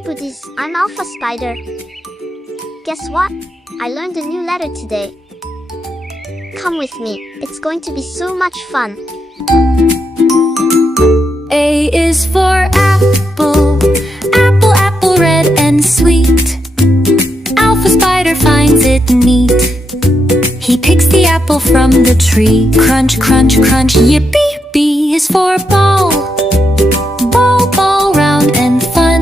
Hi Buddiz, I'm Alfa Spider. Guess what? I learned a new letter today. Come with me, it's going to be so much fun. A is for apple. Apple, apple, red and sweet. Alpha Spider finds it neat. He picks the apple from the tree. Crunch, crunch, crunch, yippee! B is for ball. Ball, ball, round and fun.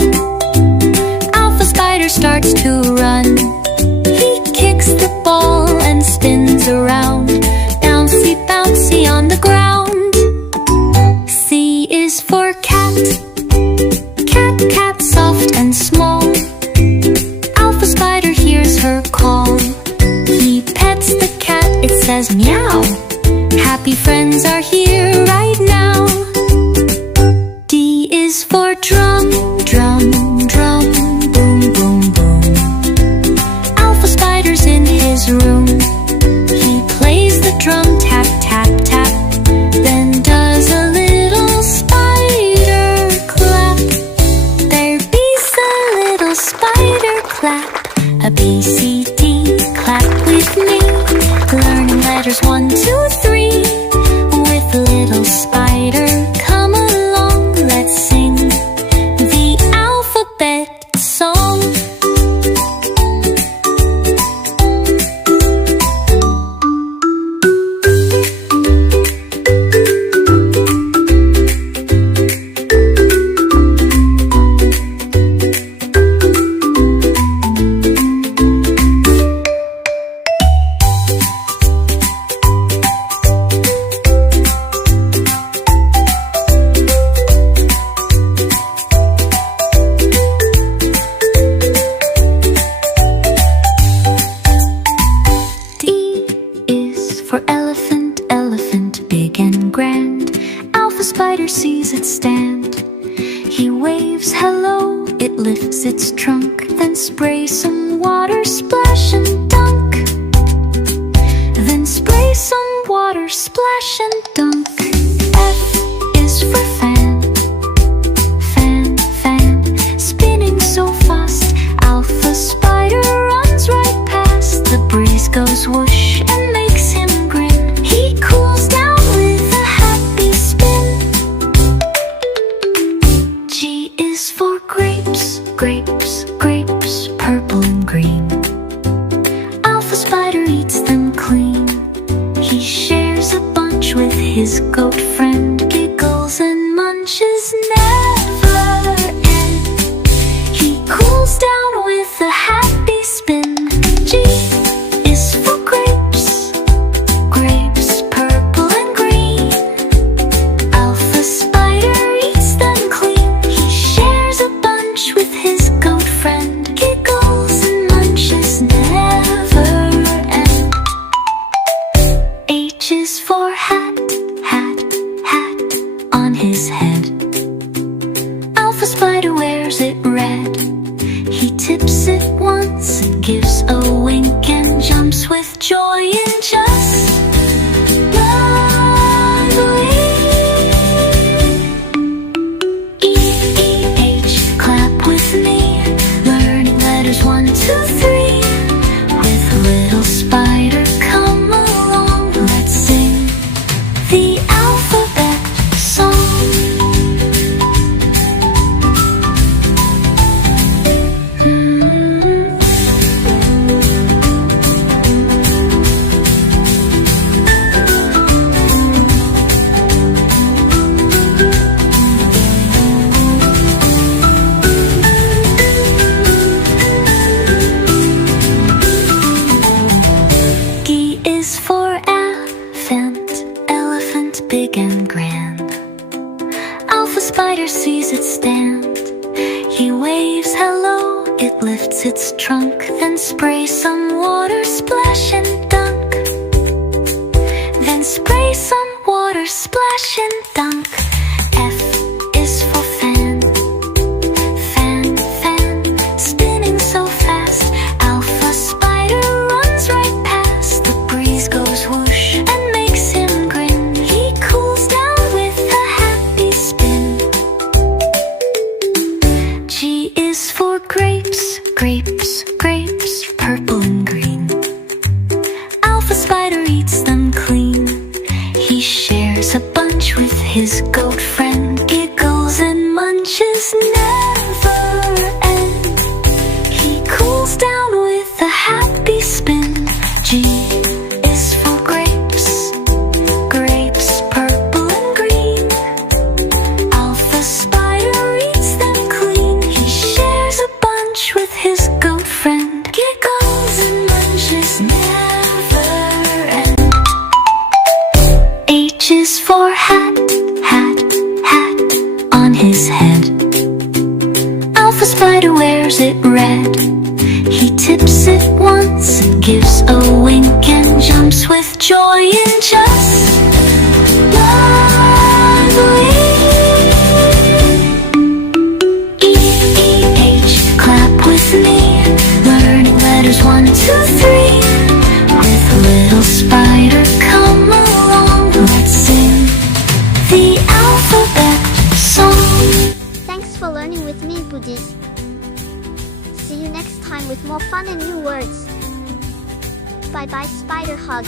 Alpha Spider starts to run. He kicks the ball and spins around. Bouncy, bouncy on the ground. C is for cat. Cat, cat, soft and small. Alpha Spider hears her call. He pets the cat, it says meow. Happy friends are here right now. D is for drum. Drum, drum, boom, boom, boom. Alpha Spider's in his room. He plays the drum, tap, tap, tap. Then does a little spider clap. There bees a little spider clap. A B, C, D, clap with me. Learning letters 1, 2, 3. With little spider, come along, let's sing the alphabet song. For elephant, elephant, big and grand. Alpha Spider sees it stand. He waves hello, it lifts its trunk. Then sprays some water, splash and dunk. Then sprays some water, splash and dunk. F is for fan. Fan, fan, spinning so fast. Alpha Spider runs right past. The breeze goes whoosh and makes him grin. He cools down with a happy spin. G is for grapes. Grapes, grapes, purple and green. Alpha Spider eats them clean. He shares a bunch with his goat friend. Giggles and munches never end. He cools down with a happy spin. G is for grapes. Grapes, purple and green. Alpha Spider eats them clean. He shares a bunch with his goat friend. Giggles and munches never end. H is for hat. Hat, hat on his head. Alpha Spider wears it red. He tips it once, gives a wink and jumps with joy and just one blink. E, E, H, clap with me. Learning letters 1, 2, 3. With little spider, come along, let's sing the alphabet song. G is for elephant, elephant, big and grand. Alpha Spider sees it stand. He waves hello, it lifts its trunk. Then sprays some water, splash and dunk. Then sprays some water, splash and dunk. F is for fan. Fan, fan, spinning so fast. Alpha Spider runs right past. The breeze goes whoosh and makes him grin. He cools down with a happy spin. G is for grapes, grapes, purple and green. Alpha Spider eats them clean. He shares a bunch with his goat friend. Giggles and munches never end. He cools down with a happy spin. G is for grapes, grapes, purple and green. Alpha Spider eats them clean. He shares a bunch with his goat friend. Giggles and munches never end. H is for hat, hat, hat on his head. Alpha Spider wears it red. He tips it once, gives a wink, and jumps with joy in just one wink. E, E, H, clap with me. Learning letters 1, 2, 3. With little Spider, come along. Let's sing the alphabet song. Thanks for learning with me, Buddiz. See you next time with more fun and new words. Bye bye, Spider hug.